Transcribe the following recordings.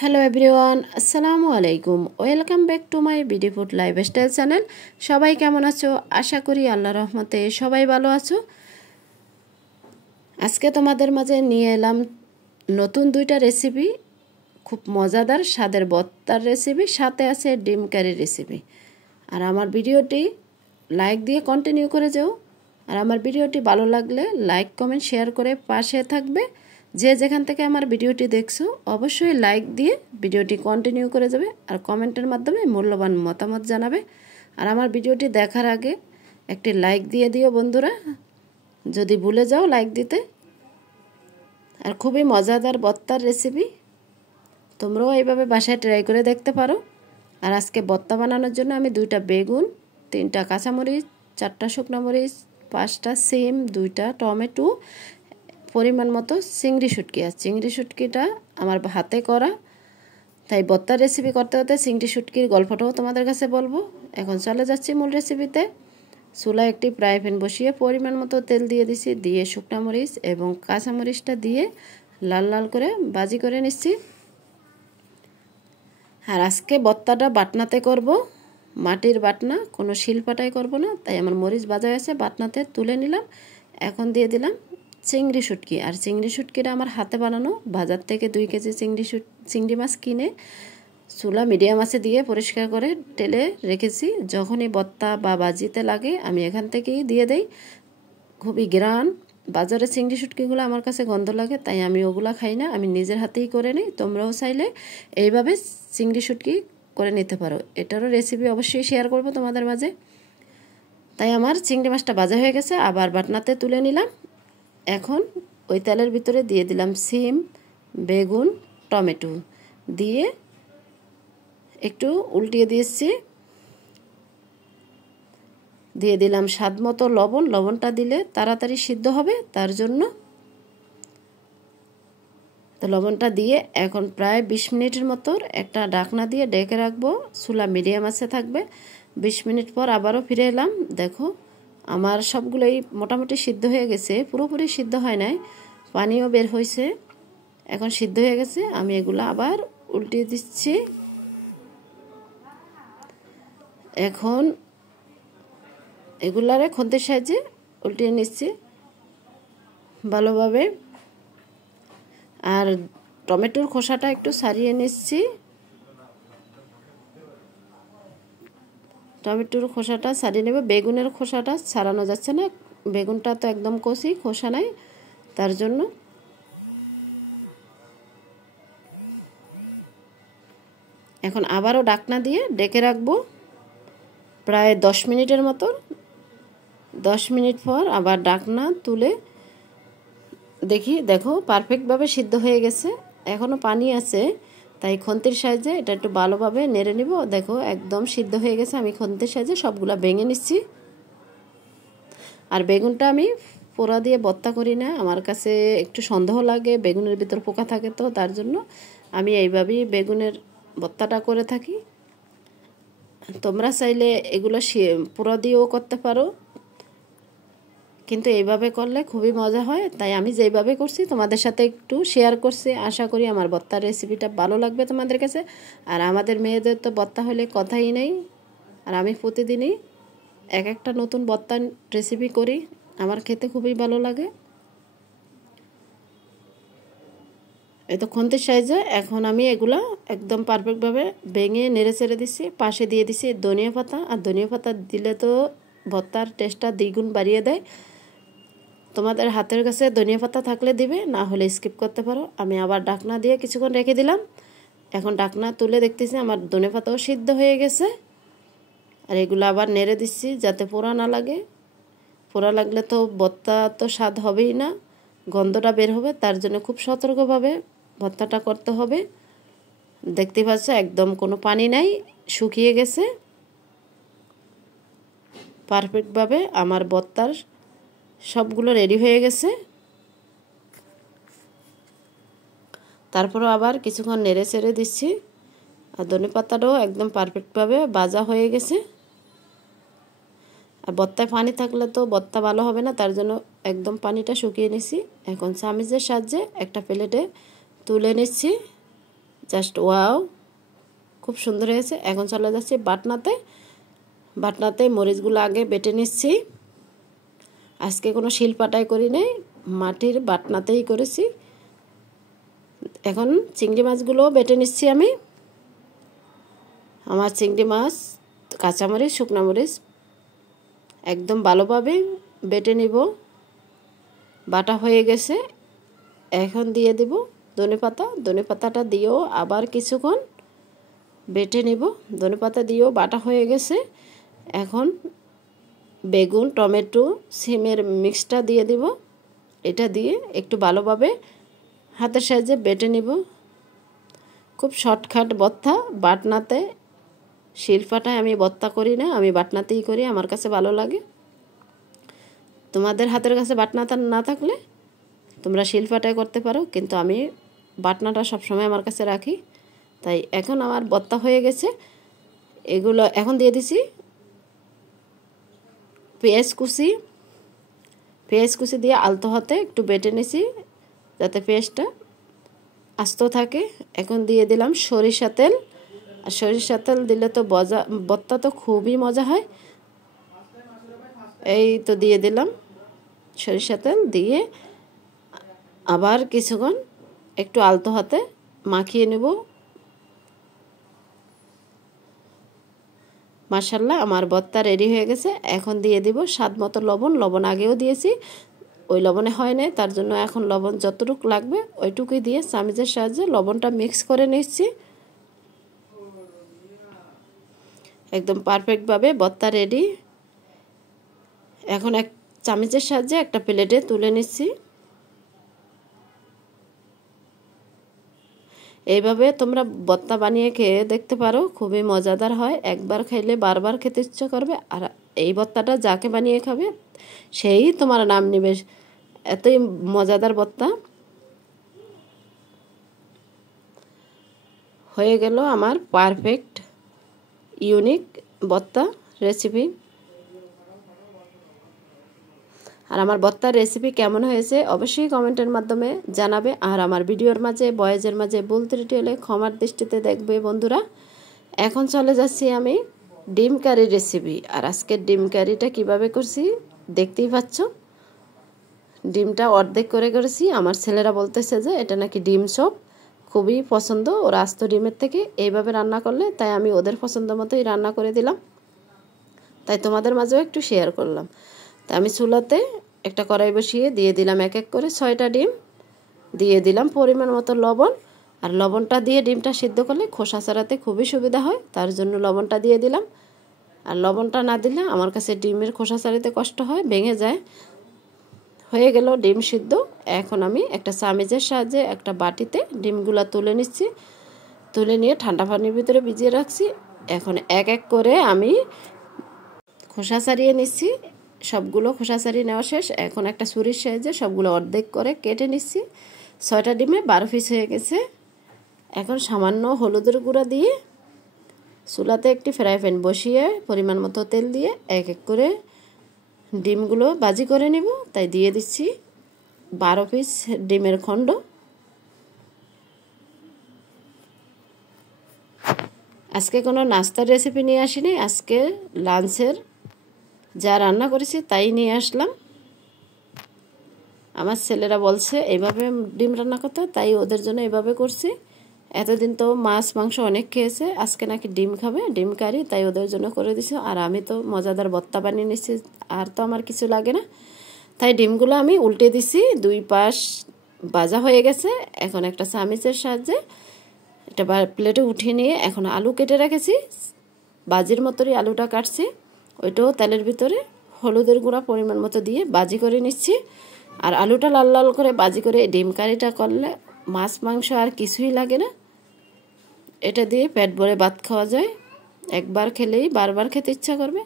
Hello everyone, আসসালামু আলাইকুম। Welcome back to my beautiful lifestyle channel. সবাই কেমন আছো? আশা করি আল্লাহর রহমতে সবাই ভালো আছো। আজকে তোমাদের মাঝে নিয়ে এলাম নতুন দুইটা রেসিপি, খুব মজাদার স্বাদের ভর্তার রেসিপি, সাথে আছে ডিম কারি রেসিপি। আর আমার ভিডিওটি লাইক দিয়ে কন্টিনিউ করে যাও। আর আমার ভিডিওটি ভালো লাগলে লাইক কমেন্ট শেয়ার করে পাশে থাকবে। যে যেখান থেকে আমার ভিডিওটি দেখছো অবশ্যই লাইক দিয়ে ভিডিওটি কন্টিনিউ করে যাবে আর কমেন্টের মাধ্যমে মূল্যবান মতামত জানাবে। আর আমার ভিডিওটি দেখার আগে একটি লাইক দিয়ে দিও বন্ধুরা, যদি ভুলে যাও লাইক দিতে। আর খুবই মজাদার ভর্তার রেসিপি, তোমরাও এইভাবে বাসায় ট্রাই করে দেখতে পারো। আর আজকে ভর্তা বানানোর জন্য আমি 2টা বেগুন, 3টা কাঁচামরিচ, 4টা শুকনো মরিচ, 5টা সিম, 2টা টমেটো, পরিমাণ মতো চিংড়ি শুটকি। আর চিংড়ি শুটকিটা আমার হাতে করা, তাই ভর্তার রেসিপি করতে হতে চিংড়ি শুটকির গল্পটাও তোমাদের কাছে বলবো। এখন চলে যাচ্ছি মূল রেসিপিতে। চুলায় একটি ফ্রাই প্যান বসিয়ে পরিমাণ মতো তেল দিয়ে দিছি, দিয়ে শুকনো মরিচ এবং কাঁচামরিচটা দিয়ে লাল লাল করে ভাজি করে নিচ্ছি। আর আজকে ভর্তাটা বাটনাতে করব, মাটির বাটনা, কোনো শিলপাটায় করব না। তাই আমার মরিচ ভাজা আছে, বাটনাতে তুলে নিলাম। এখন দিয়ে দিলাম চিংড়ি শুটকি। আর চিংড়ি শুটকিটা আমার হাতে বানানো, বাজার থেকে 2 কেজি চিংড়ি মাছ কিনে চুলা মিডিয়াম আঁচে দিয়ে পরিষ্কার করে টেলে রেখেছি। যখনই ভর্তা বা ভাজিতে লাগে আমি এখান থেকেই দিয়ে দেই। খুবই গ্রান, বাজারে চিংড়ি শুটকিগুলো আমার কাছে গন্ধ লাগে, তাই আমি ওগুলা খাই না, আমি নিজের হাতেই করে নিই। তোমরাও চাইলে এইভাবে চিংড়ি শুটকি করে নিতে পারো। এটারও রেসিপি অবশ্যই শেয়ার করব তোমাদের মাঝে। তাই আমার চিংড়ি মাছটা ভাজা হয়ে গেছে, আবার বাটনাতে তুলে নিলাম। এখন ওই তেলের ভিতরে দিয়ে দিলাম সিম, বেগুন, টমেটো দিয়ে একটু উল্টিয়ে দিয়েছি। দিয়ে দিলাম স্বাদ মতো লবণ। লবণটা দিলে তাড়াতাড়ি সিদ্ধ হবে, তার জন্য। তো লবণটা দিয়ে এখন প্রায় 20 মিনিটের মতো একটা ঢাকনা দিয়ে ঢেকে রাখবো। চুলা মিডিয়াম আঁচে থাকবে। 20 মিনিট পর আবারও ফিরে এলাম। দেখো আমার সবগুলোই মোটামুটি সিদ্ধ হয়ে গেছে, পুরোপুরি সিদ্ধ হয় নাই, পানিও বের হয়েছে। এখন সিদ্ধ হয়ে গেছে, আমি এগুলো আবার উল্টিয়ে দিচ্ছি। এখন এগুলারে খন্তির সাহায্যে উল্টিয়ে নিচ্ছি ভালোভাবে। আর টমেটোর খোসাটা একটু ছাড়িয়ে নিচ্ছি। টমেটোর খোসাটা ছাড়িয়ে নেবে, বেগুনের খোসাটা ছাড়ানো যাচ্ছে না, বেগুনটা তো একদম কষি, খোসা নাই, তার জন্য। এখন আবারও ঢাকনা দিয়ে ঢেকে রাখবো প্রায় 10 মিনিটের মতো। 10 মিনিট পর আবার ঢাকনা তুলে দেখি, দেখো পারফেক্টভাবে সিদ্ধ হয়ে গেছে। এখনও পানি আছে, তাই খন্তির সাহায্যে এটা একটু ভালোভাবে নেড়ে নিব। দেখো একদম সিদ্ধ হয়ে গেছে, আমি খন্তির সাহায্যে সবগুলা ভেঙে নিচ্ছি। আর বেগুনটা আমি পোড়া দিয়ে ভর্তা করি না, আমার কাছে একটু সন্দেহ লাগে, বেগুনের ভিতর পোকা থাকে, তো তার জন্য আমি এইভাবেই বেগুনের ভর্তাটা করে থাকি। তোমরা চাইলে এগুলো পোড়া দিয়েও করতে পারো, কিন্তু এইভাবে করলে খুবই মজা হয়। তাই আমি যেইভাবে করছি তোমাদের সাথে একটু শেয়ার করছি। আশা করি আমার ভর্তার রেসিপিটা ভালো লাগবে তোমাদের কাছে। আর আমাদের মেয়েদের তো ভর্তা হলে কথাই নেই। আর আমি প্রতিদিনই এক একটা নতুন ভর্তার রেসিপি করি, আমার খেতে খুবই ভালো লাগে। এই তো খন্তির সাহায্যে এখন আমি এগুলা একদম পারফেক্টভাবে ভেঙে নেড়ে চেড়ে দিচ্ছি। পাশে দিয়ে দিচ্ছি ধনিয়া পাতা। আর ধনিয়া পাতা দিলে তো ভর্তার টেস্টটা দ্বিগুণ বাড়িয়ে দেয়। তোমাদের হাতের কাছে ধনিয়া পাতা থাকলে দিবে, না হলে স্কিপ করতে পারো। আমি আবার ঢাকনা দিয়ে কিছুক্ষণ রেখে দিলাম। এখন ঢাকনা তুলে দেখতেছি আমার ধনিয়া পাতাও সিদ্ধ হয়ে গেছে। আর এগুলো আবার নেড়ে দিচ্ছি যাতে পোড়া না লাগে। পোড়া লাগলে তো ভর্তা তো স্বাদ হবেই না, গন্ধটা বের হবে, তার জন্য খুব সতর্কভাবে ভর্তাটা করতে হবে। দেখতে পাচ্ছ একদম কোনো পানি নাই, শুকিয়ে গেছে পারফেক্টভাবে। আমার ভর্তার সবগুলো রেডি হয়ে গেছে। তারপরও আবার কিছুক্ষণ নেড়ে চেড়ে দিচ্ছি। আর ধনে পাতাটাও একদম পারফেক্টভাবে ভাজা হয়ে গেছে। আর ভর্তায় পানি থাকলে তো ভর্তা ভালো হবে না, তার জন্য একদম পানিটা শুকিয়ে নিচ্ছি। এখন চামচের সাহায্যে একটা প্লেটে তুলে নিচ্ছি। জাস্ট ওয়াও, খুব সুন্দর হয়েছে। এখন চলে যাচ্ছি বাটনাতে মরিচগুলো আগে বেটে নিচ্ছি। আজকে কোনো শিলপাটায় করি নাই, মাটির বাটনাতেই করেছি। এখন চিংড়ি মাছগুলোও বেটে নিচ্ছি আমি। আমার চিংড়ি মাছ, কাঁচামরিচ, শুকনো মরিচ একদম ভালোভাবে বেটে নিব। বাটা হয়ে গেছে। এখন দিয়ে দেব ধনেপাতাটা দিয়েও আবার কিছুক্ষণ বেটে নিব। ধনেপাতা দিয়েও বাটা হয়ে গেছে। এখন বেগুন, টমেটো, সিমের মিক্সটা দিয়ে দিব। এটা দিয়ে একটু ভালোভাবে হাতের সাহায্যে বেটে নিব। খুব শর্টকাট ভর্তা, বাটনাতে, শিলপাটায় আমি ভর্তা করি না, আমি বাটনাতেই করি, আমার কাছে ভালো লাগে। তোমাদের হাতের কাছে বাটনাটা না থাকলে তোমরা শিলপাটায় করতে পারো, কিন্তু আমি বাটনাটা সবসময় আমার কাছে রাখি। তাই এখন আমার ভর্তা হয়ে গেছে। এগুলো এখন দিয়ে দিছি পেঁয়াজ কুচি দিয়ে আলতো হাতে একটু বেটে নিছি যাতে পেঁয়াজটা আস্ত থাকে। এখন দিয়ে দিলাম সরিষা তেল। আর সরিষা তেল দিলে তো ভর্তা তো খুবই মজা হয়। এই তো দিয়ে দিলাম সরিষা তেল, দিয়ে আবার কিছুক্ষণ একটু আলতো হাতে মাখিয়ে নেব। মাশাআল্লাহ, আমার ভর্তা রেডি হয়ে গেছে। এখন দিয়ে দিব স্বাদ মতো লবণ আগেও দিয়েছি, ওই লবণে হয় নাই, তার জন্য এখন লবণ যতটুকু লাগবে ওইটুকুই দিয়ে চামচের সাহায্যে লবণটা মিক্স করে নিচ্ছি। একদম পারফেক্টভাবে ভর্তা রেডি। এখন এক চামচের সাহায্যে একটা প্লেটে তুলে নিচ্ছি। এইভাবে তোমরা ভর্তা বানিয়ে খেয়ে দেখতে পারো, খুবই মজাদার হয়। একবার খাইলে বারবার খেতে ইচ্ছা করবে। আর এই ভর্তাটা যাকে বানিয়ে খাবে সেই তোমার নাম নেবে, এতই মজাদার ভর্তা। হয়ে গেল আমার পারফেক্ট ইউনিক ভর্তা রেসিপি। আর আমার ভর্তার রেসিপি কেমন হয়েছে অবশ্যই কমেন্টের মাধ্যমে জানাবে। আর আমার ভিডিওর মাঝে ভয়েসের মাঝে ভুল ত্রুটি হলে ক্ষমার দৃষ্টিতে দেখবে বন্ধুরা। এখন চলে যাচ্ছি আমি ডিম কারি রেসিপি। আর আজকের ডিম কারিটা কিভাবে করছি দেখতেই পাচ্ছ। ডিমটা অর্ধেক করে করেছি। আমার ছেলেরা বলতেছে যে এটা নাকি ডিম চপ, খুবই পছন্দ ওরা আস্ত ডিমের থেকে এইভাবে রান্না করলে, তাই আমি ওদের পছন্দ মতোই রান্না করে দিলাম। তাই তোমাদের মাঝেও একটু শেয়ার করলাম। তা আমি চুলাতে একটা কড়াই বসিয়ে দিয়ে দিলাম এক এক করে 6টা ডিম, দিয়ে দিলাম পরিমাণ মতো লবণ। আর লবণটা দিয়ে ডিমটা সিদ্ধ করলে খোসা ছাড়াতে খুবই সুবিধা হয়, তার জন্য লবণটা দিয়ে দিলাম। আর লবণটা না দিলে আমার কাছে ডিমের খোসা ছাড়াতে কষ্ট হয়, ভেঙে যায়। হয়ে গেল ডিম সিদ্ধ। এখন আমি একটা চামচের সাহায্যে একটা বাটিতে ডিমগুলো তুলে নিচ্ছি। তুলে নিয়ে ঠান্ডা পানির ভিতরে ভিজিয়ে রাখছি। এখন এক এক করে আমি খোসা ছাড়িয়ে নিচ্ছি। সবগুলো খোসা ছাড়িয়ে নেওয়া শেষ। এখন একটা ছুরির সাহায্যে সবগুলো অর্ধেক করে কেটে নিচ্ছি। 6টা ডিমে 12 পিস হয়ে গেছে। এখন সামান্য হলুদের গুঁড়া দিয়ে চুলাতে একটি ফ্রাই প্যান বসিয়ে পরিমাণ মতো তেল দিয়ে এক এক করে ডিমগুলো ভাজি করে নিব। তাই দিয়ে দিচ্ছি 12 পিস ডিমের খণ্ড। আজকে কোনো নাস্তার রেসিপি নিয়ে আসিনি, আজকে লাঞ্চের যা রান্না করেছি তাই নিয়ে আসলাম। আমার ছেলেরা বলছে এইভাবে ডিম রান্না করতে, তাই ওদের জন্য এভাবে করছি। এতদিন তো মাছ মাংস অনেক খেয়েছে, আজকে নাকি ডিম খাবে, ডিম কারি, তাই ওদের জন্য করে দিছি। আর আমি তো মজাদার ভর্তা বানিয়ে নিচ্ছি, আর তো আমার কিছু লাগে না। তাই ডিমগুলো আমি উল্টে দিছি, 2 পাশ ভাজা হয়ে গেছে। এখন একটা চামচের সাহায্যে এটা প্লেটে উঠিয়ে নিয়ে এখন আলু কেটে রেখেছি, ভাজির মতোই আলুটা কাটছি। ওইটাও তেলের ভিতরে হলুদের গুঁড়া পরিমাণ মতো দিয়ে ভাজি করে নিচ্ছি। আর আলুটা লাল লাল করে ভাজি করে ডিম কারিটা করলে মাছ মাংস আর কিছুই লাগে না। এটা দিয়ে পেট ভরে ভাত খাওয়া যায়, একবার খেলেই বারবার খেতে ইচ্ছা করবে।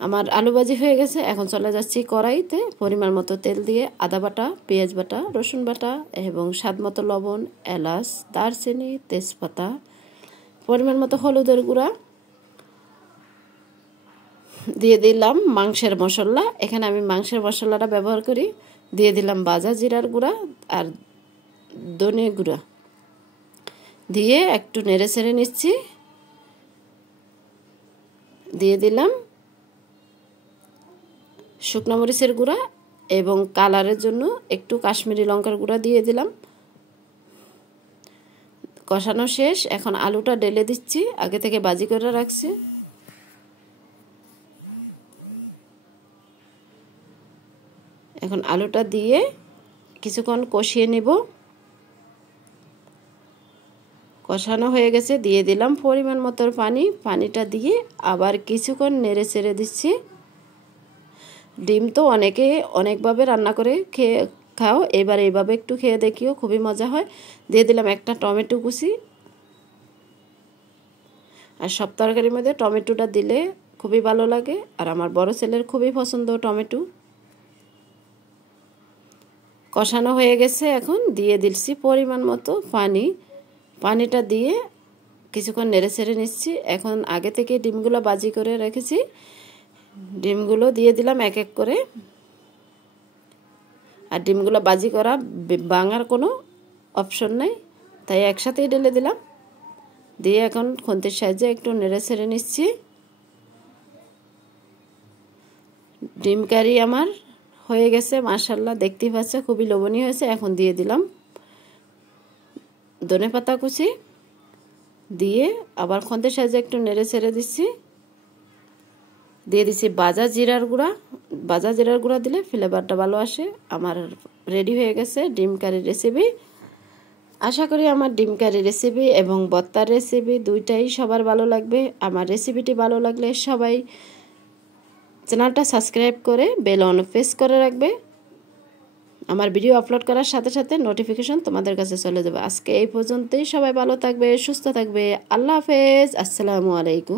আমার আলু ভাজি হয়ে গেছে। এখন চলে যাচ্ছি কড়াইতে পরিমাণ মতো তেল দিয়ে আদা বাটা, পেঁয়াজ বাটা, রসুন বাটা এবং স্বাদ মতো লবণ, এলাচ, দারচিনি, তেজপাতা, পরিমাণ মতো হলুদের গুঁড়া দিয়ে দিলাম মাংসের মশলা। এখানে আমি মাংসের মশলাটা ব্যবহার করি। দিয়ে দিলাম ভাজা জিরার গুঁড়া আর ধনে গুঁড়া। দিয়ে একটু নেড়ে ছেড়ে নিচ্ছি। দিয়ে দিলাম শুকনো মরিচের গুঁড়া এবং কালারের জন্য একটু কাশ্মীরি লঙ্কার গুঁড়া দিয়ে দিলাম। কষানো শেষ। এখন আলুটা ঢেলে দিচ্ছি, আগে থেকে ভাজি করে রাখছি। এখন আলুটা দিয়ে কিছুক্ষণ কষিয়ে নেব। কষানো হয়ে গেছে, দিয়ে দিলাম পরিমাণ মতো পানি। পানিটা দিয়ে আবার কিছুক্ষণ নেড়ে চেড়ে দিচ্ছি। ডিম তো অনেকে অনেকভাবে রান্না করে খাও, এবার এইভাবে একটু খেয়ে দেখিও, খুবই মজা হয়। দিয়ে দিলাম একটা টমেটো কুচি। আর সব তরকারির মধ্যে টমেটোটা দিলে খুবই ভালো লাগে, আর আমার বড় ছেলের খুবই পছন্দ টমেটো। কষানো হয়ে গেছে, এখন দিয়ে দিচ্ছি পরিমাণ মতো পানি। পানিটা দিয়ে কিছুক্ষণ নেড়ে ছেড়ে নিচ্ছি। এখন আগে থেকে ডিমগুলো ভাজি করে রেখেছি, ডিমগুলো দিয়ে দিলাম এক এক করে। আর ডিমগুলো ভাজি করা ভাঙার কোনো অপশন নাই, তাই একসাথেই ঢেলে দিলাম। দিয়ে এখন খুন্তির সাহায্যে একটু নেড়ে ছেড়ে নিচ্ছি। ডিম কারি আমার হয়ে গেছে, মাশাআল্লাহ, দেখতেই পাচ্ছে খুবই লোভনীয় হয়েছে। এখন দিয়ে দিলাম ধনেপাতা কুচি, দিয়ে আবার খুন্তির সাহায্যে একটু নেড়ে ছেড়ে দিচ্ছি। দিয়ে দিচ্ছি ভাজা জিরার গুঁড়া। ভাজা জিরার গুঁড়া দিলে ফ্লেভারটা ভালো আসে। আমার রেডি হয়ে গেছে ডিম কারি রেসিপি। আশা করি আমার ডিম কারি রেসিপি এবং ভর্তার রেসিপি দুইটাই সবার ভালো লাগবে। আমার রেসিপিটি ভালো লাগলে সবাই চ্যানেলটা সাবস্ক্রাইব করে বেল অন প্রেস করে রাখবে। আমার ভিডিও আপলোড করার সাথে সাথে নোটিফিকেশন তোমাদের কাছে চলে যাবে। আজকে এই পর্যন্তই। সবাই ভালো থাকবে, সুস্থ থাকবে। আল্লাহ হাফেজ, আসসালামু আলাইকুম।